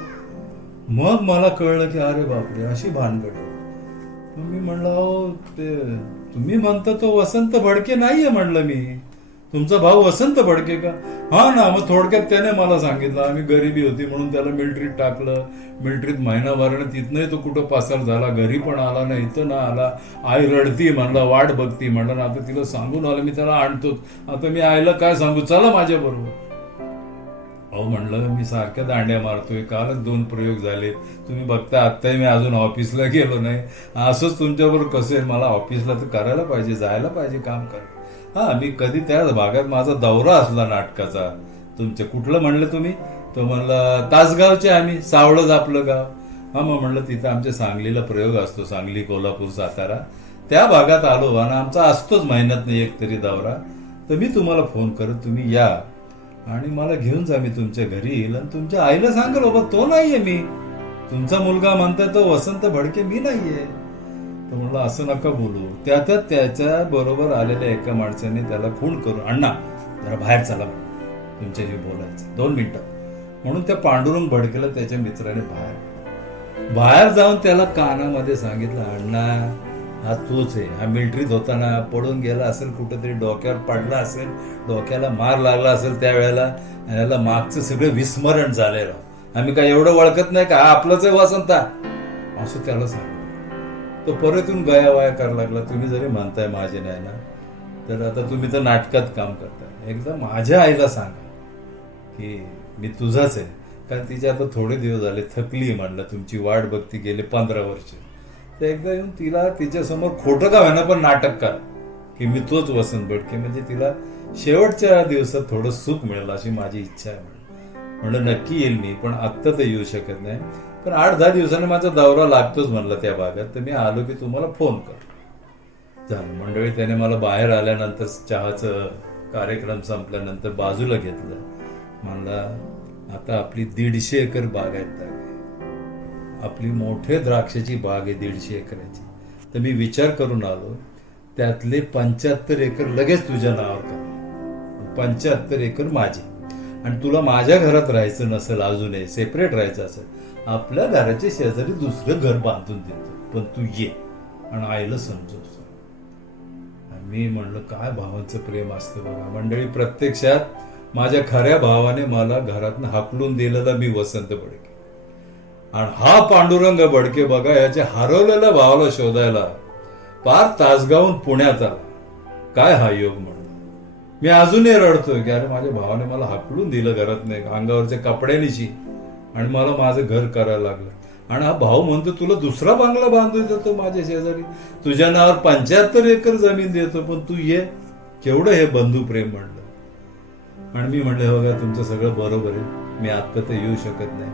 मग मला कळलं की अरे बापरे अशी भानगड. मी म्हणलं अहो ते तुम्ही म्हणता तो वसंत भडके नाहीये म्हणलं मी. तुमचा भाऊ वसंत भडके का? हा ना. मग थोडक्यात त्याने मला सांगितलं, आम्ही गरिबी होती म्हणून त्याला मिलिटरीत टाकलं. मिलिटरीत महिनाभराने तिथनंही तो कुठं पासार झाला, घरी पण आला नाही, इथं ना आला. आई रडती म्हणला, वाट बघती म्हणलं ना. आता तिला सांगून आलं मी त्याला आणतो. आता मी आईला काय सांगू, चला माझ्या बरोबर. अहो म्हणलं, मी सारख्या दांड्या मारतोय, कालच 2 प्रयोग झाले, तुम्ही बघता आत्ताही मी अजून ऑफिसला गेलो नाही. असंच तुमच्याबरोबर कसं आहे, मला ऑफिसला तर करायला पाहिजे, जायला पाहिजे, काम करायला. हा, मी कधी त्या भागात माझा दौरा असला नाटकाचा. तुमचे कुठलं म्हणलं तुम्ही? तो म्हणलं तासगावचे आम्ही, सावळच आपलं गाव. हा, मग म्हणलं तिथं आमच्या सांगलीला प्रयोग असतो, सांगली, कोल्हापूर, सातारा, त्या भागात आलो आणि आमचा असतोच महिन्यात एक तरी दौरा. तर मी तुम्हाला फोन करत, तुम्ही या आणि मला घेऊन जा, मी तुमच्या घरी येईल आणि तुमच्या आईला सांगेल, बाबा तो नाहीये मी, तुमचा मुलगा म्हणताय तो वसंत भडके, मी नाहीये. तर म्हणलं असं नका बोलू. त्यातच त्याच्या बरोबर आलेल्या एका माणसाने त्याला खून करून, अण्णा जरा बाहेर चला, तुमच्याशी बोलायचं 2 मिनिटं म्हणून त्या पांडुरंग भडकेला त्याच्या मित्राने बाहेर जाऊन त्याला कानामध्ये सांगितलं, अण्णा हा तोच आहे, हा मिलिटरीत होताना पडून गेला असेल, कुठेतरी डोक्यावर पडला असेल, डोक्याला मार लागला असेल त्यावेळेला, आणि याला मागचं सगळं विस्मरण झालेलं. आम्ही काय एवढं ओळखत नाही का, हा आपलंच आहे वसंता, असं त्याला सांगितलं. तो परत येऊन गयावाया करायला लागला. तुम्ही जरी म्हणताय माझे नाही ना, तर आता तुम्ही तर नाटकात काम करताय, एकदा माझ्या आईला सांगा की मी तुझाच आहे. कारण तिचे आता थोडे दिवस झाले, थकली म्हणलं, तुमची वाट बघती गेले 15 वर्ष. तर एकदा येऊन तिला तिच्यासमोर खोटं का व्हायना पण नाटक करा की मी तोच वसंत भडके, म्हणजे तिला शेवटच्या दिवसात थोडं सुख मिळेल अशी माझी इच्छा आहे. म्हणलं नक्की येईल मी, पण आत्ता तर येऊ शकत नाही, पण 8-10 दिवसांनी माझा दौरा लागतोच म्हणलं त्या भागात, तर मी आलो की तुम्हाला फोन कर. झालं मंडळी. त्याने मला बाहेर आल्यानंतर चहाचं कार्यक्रम संपल्यानंतर बाजूला घेतलं. म्हणला आता आपली 150 एकर बागायत आहे, आपली मोठे द्राक्षाची बाग आहे 150 एकराची. तर मी विचार करून आलो, त्यातले 75 एकर लगेच तुझ्या नावावर कर, 75 एकर माझी. आणि तुला माझ्या घरात राहायचं नसेल, अजूनही सेपरेट राहायचं असेल, आपल्या घराच्या शेजारी दुसरं घर बांधून देतो, पण तू ये आणि आईला समजवतो. मी म्हणलं काय भावांचं प्रेम असतं बघा मंडळी. प्रत्यक्षात माझ्या खऱ्या भावाने मला घरातनं हाकलून दिलेला मी वसंत भडके, आणि हा पांडुरंग भडके बघा, याच्या हरवलेल्या भावाला शोधायला पार तासगावून पुण्यात आला. काय हा योग म्हणून मी अजूनही रडतोय की अरे माझ्या भावाने मला हाकलून दिलं घरात, नाही अंगावरच्या कपड्यानीची, आणि मला माझं घर करायला लागलं. आणि हा भाऊ म्हणतो तुला दुसरा बांगला बांधून देतो माझ्या शेजारी, तुझ्या नावावर 75 एकर जमीन देतो, पण तू ये. केवढं हे बंधू प्रेम म्हणलं. आणि मी म्हणलं बघा तुमचं सगळं बरोबर आहे, मी आत्ता तर येऊ शकत नाही,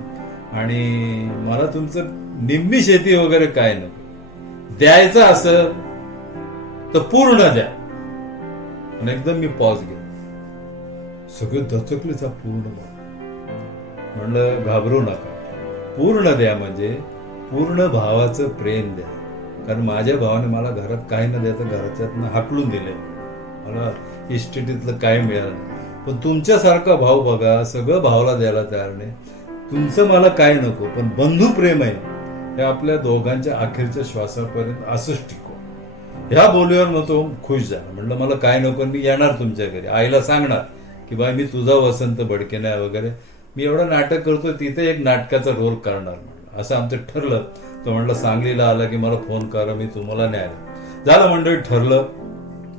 आणि मला तुमचं निम्मी शेती वगैरे काय नको, द्यायचं असं तर पूर्ण द्या. आणि एकदम मी पॉज घेतो, सगळे दचकलेचा पूर्ण द्या. म्हणलं घाबरू नका, पूर्ण द्या म्हणजे पूर्ण भावाचं प्रेम द्या. कारण माझ्या भावाने मला घरात काही न देता घराच्यातनं हाकलून दिले, मला इस्टेटीतलं काही मिळालं नाही. पण तुमच्यासारखा भाऊ बघा, सगळं भावाला द्यायला तयार नाही. तुमचं मला काय नको, पण बंधू प्रेम आहे हे आपल्या दोघांच्या अखेरच्या श्वासापर्यंत असंच टिकव. ह्या बोलीवर मग तो खुश झाला. म्हणलं मला काय नको, मी येणार तुमच्या घरी, आईला सांगणार की बाई मी तुझा वसंत भडके नाही वगैरे, मी एवढं नाटक करतो, तिथे एक नाटकाचा रोल करणार म्हणलं. असं आमचं ठरलं. तो म्हणलं सांगलीला आला की मला फोन करा, मी तुम्हाला न्यायला. झालं मंडळी, ठरलं.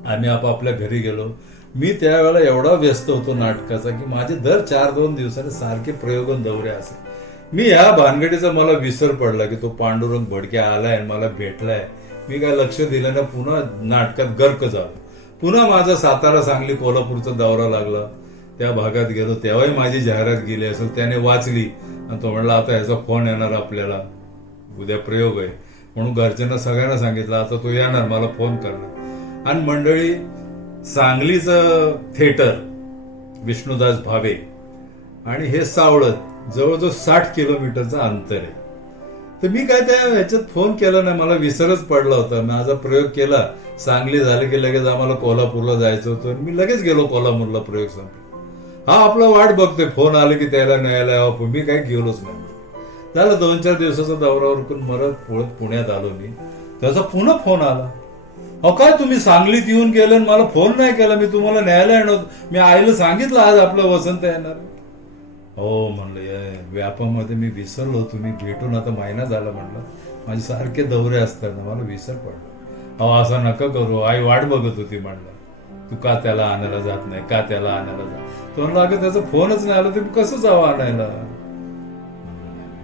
आम्ही आपापल्या घरी गेलो. मी त्यावेळेला एवढा व्यस्त होतो नाटकाचा की माझे दर 4-2 दिवसाने सारखे प्रयोग दौरे असे. मी या भानगडीचा मला विसर पडला की तो पांडुरंग भडके आलाय, मला भेटलाय. मी काय लक्ष दिलं ना, पुन्हा नाटकात गर्क झालो. पुन्हा माझा सातारा, सांगली, कोल्हापूरचा दौरा लागला. त्या भागात गेलो, तेव्हाही माझी जाहिरात गेली असेल, त्याने वाचली आणि तो म्हणला आता ह्याचा फोन येणार आपल्याला, उद्या प्रयोग आहे म्हणून घरच्यांना सगळ्यांना सांगितलं आता तो येणार, मला फोन करणार. आणि मंडळी, सांगलीचं थिएटर विष्णुदास भावे आणि हे सावळत जवळजवळ 60 किलोमीटरचं अंतर आहे. तर मी काय त्या ह्याच्यात फोन केला नाही, मला विसरच पडला होता. माझा प्रयोग केला, सांगली झाले की लगेच आम्हाला कोल्हापूरला जायचं होतं, मी लगेच गेलो कोल्हापूरला. प्रयोग संपला, हा आपला वाट बघतोय, फोन आले की त्याला न्यायला यावं, मी काय गेलोच नाही. झालं 2-4 दिवसाचा दौरा उरकून परत पुण्यात आलो मी. त्याचा पुन्हा फोन आला, अहो काय तुम्ही सांगलीत येऊन गेले आणि मला फोन नाही केला, मी तुम्हाला न्यायला येणार होतो. मी आईला सांगितलं आज आपलं वसंत येणार. हो म्हणलं या व्यापामध्ये मी विसरलो, तुम्ही भेटून आता महिना झाला. म्हणलं माझे सारखे दौरे असतात ना, मला विसर पडलं. अहो असं नका करू, आई वाट बघत होती. म्हणलं तू का त्याला आणायला जात नाही, का त्याला आणायला जात. तो म्हणला अगं त्याचा फोनच नाही आला, तुम्ही कसं जावं आणायला.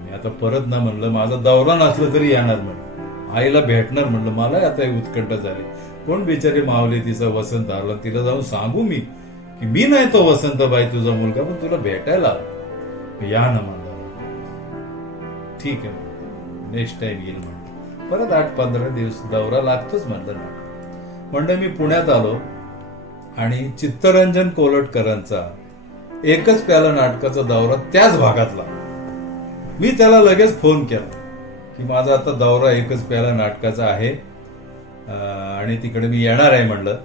मी आता परत ना म्हणलं माझा दौरा नसला तरी येणार. म्हणलं आईला भेटणार. म्हणलं मला आता उत्कंठ झाली. कोण बिचारी मावली तिचा वसंत आला, तिला जाऊन सांगू मी की मी नाही तो वसंतबाई तुझा मुलगा, पण तुला भेटायला या ना. म्हणलं ठीक आहे, नेक्स्ट टाइम येईल. म्हणलं परत 8-15 दिवस दौरा लागतोच. म्हणलं ना म्हणलं मी पुण्यात आलो आणि चित्तरंजन कोलटकरांचा एकच प्याला नाटकाचा दौरा त्याच भागातला. मी त्याला लगेच फोन केला की माझा आता दौरा एकच प्याला नाटकाचा आहे आणि तिकडे मी येणार आहे. म्हणलं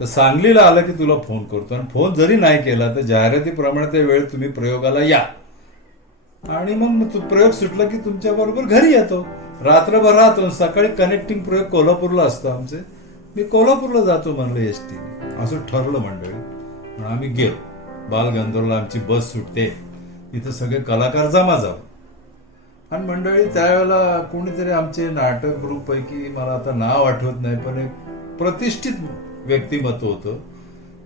तर सांगलीला आलं की तुला फोन करतो, आणि फोन जरी नाही केला तर जाहिरातीप्रमाणे त्या वेळेत तुम्ही प्रयोगाला या, आणि मग प्रयोग सुटला की तुमच्या बरोबर घरी येतो. रात्रभर राहतो, सकाळी कनेक्टिंग प्रयोग कोल्हापूरला असतो आमचे, मी कोल्हापूरला जातो. म्हणलं एसटी. असं ठरलं मंडळी. म्हणून आम्ही गेलो. बालगंधर्वला आमची बस सुटते, तिथे सगळे कलाकार जमा जाऊ. आणि मंडळी त्यावेळेला कोणीतरी आमचे नाटक ग्रुप पैकी, मला आता नाव आठवत नाही, पण एक प्रतिष्ठित व्यक्तिमत्व होतं,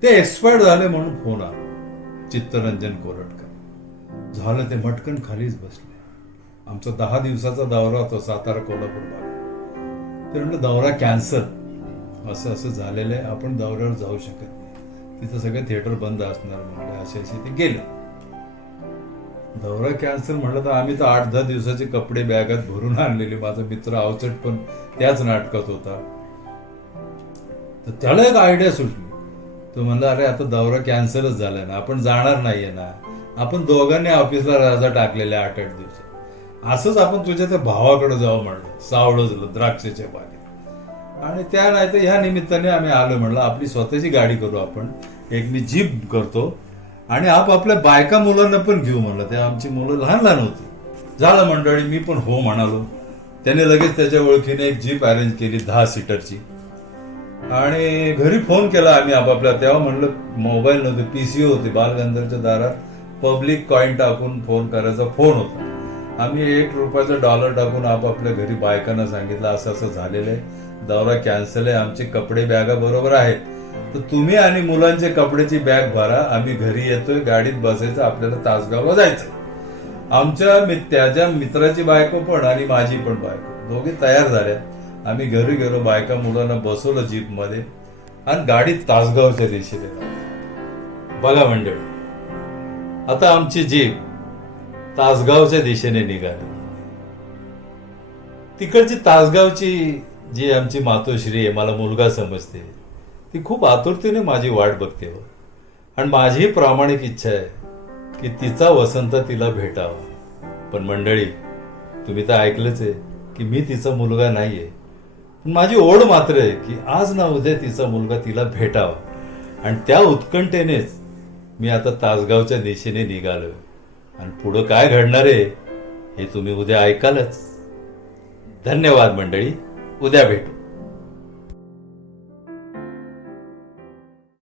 ते एक्सपायर्ड झाले म्हणून फोन आला. चित्तरंजन कोलटकर झालं, ते मटकन खालीच बसले. आमचा 10 दिवसाचा दौरा होता सातारा कोल्हापूर भाग. ते म्हणलं दौरा कॅन्सल, असं असं झालेलं आहे, आपण दौऱ्यावर जाऊ शकत नाही, तिथं सगळे थिएटर बंद असणार. म्हणलं असे असे ते गेले. दौरा कॅन्सल म्हणलं तर आम्ही तर 8-10 दिवसाचे कपडे बॅगात भरून आणलेले. माझा मित्र अवचट पण त्याच नाटकात होता. तर त्याला एक आयडिया सुचली. तो म्हणला अरे आता दौरा कॅन्सलच झालाय ना, आपण जाणार नाहीये ना, आपण दोघांनी ऑफिसला रजा टाकलेल्या 8-8 दिवस, असंच आपण तुझ्या त्या भावाकडे जाऊ. म्हणलं सावळजलं द्राक्षाच्या बागेत. आणि त्या नाही तर ह्या निमित्ताने आम्ही आलो. म्हणलं आपली स्वतःची गाडी करू आपण, एक मी जीप करतो आणि आपल्या बायका मुलांना पण घेऊ. म्हणलं ते आमची मुलं लहान लहान होती. झालं मंडळी, मी पण हो म्हणालो. त्याने लगेच त्याच्या ओळखीने एक जीप अरेंज केली 10 सीटरची, आणि घरी फोन केला आम्ही आपापल्या. तेव्हा म्हणलं मोबाईल नव्हते, पीसी होते. बालगंधर्वच्या दारात पब्लिक कॉइन टाकून फोन करायचा फोन होता. आम्ही $1 टाकून आपापल्या घरी बायकांना सांगितलं असं असं झालेलं आहे, दौरा कॅन्सल आहे, आमचे कपडे बॅगा बरोबर आहेत, तर तुम्ही आणि मुलांचे कपड्याची बॅग भरा, आम्ही घरी येतोय, गाडीत बसायचं, आपल्याला तासगावला जायचं. आमच्या त्याच्या मित्राची बायको पण आणि माझी पण बायको दोघे तयार झाल्या. आम्ही घरी गेलो, बायका मुलांना बसवलं जीप मध्ये आणि गाडीत तासगावच्या दिशेने. बघा मंडळी, आता आमची जीप तासगावच्या दिशेने निघाली. तिकडची तासगावची जी आमची मातोश्री आहे, मला मुलगा समजते, ती खूप आतुरतेने माझी वाट बघते हो. आणि माझी प्रामाणिक इच्छा आहे की तिचा वसंत तिला भेटावा. पण मंडळी, तुम्ही तर ऐकलंच आहे की मी तिचा मुलगा नाहीये, पण माझी ओढ मात्र आहे की आज ना उद्या तिचा मुलगा तिला भेटावा. आणि त्या उत्कंठेनेच मी आता तासगावच्या दिशेने निघालोय. आणि पुढं काय घडणार आहे हे तुम्ही उद्या ऐकालच. धन्यवाद मंडळी, उद्या भेटू.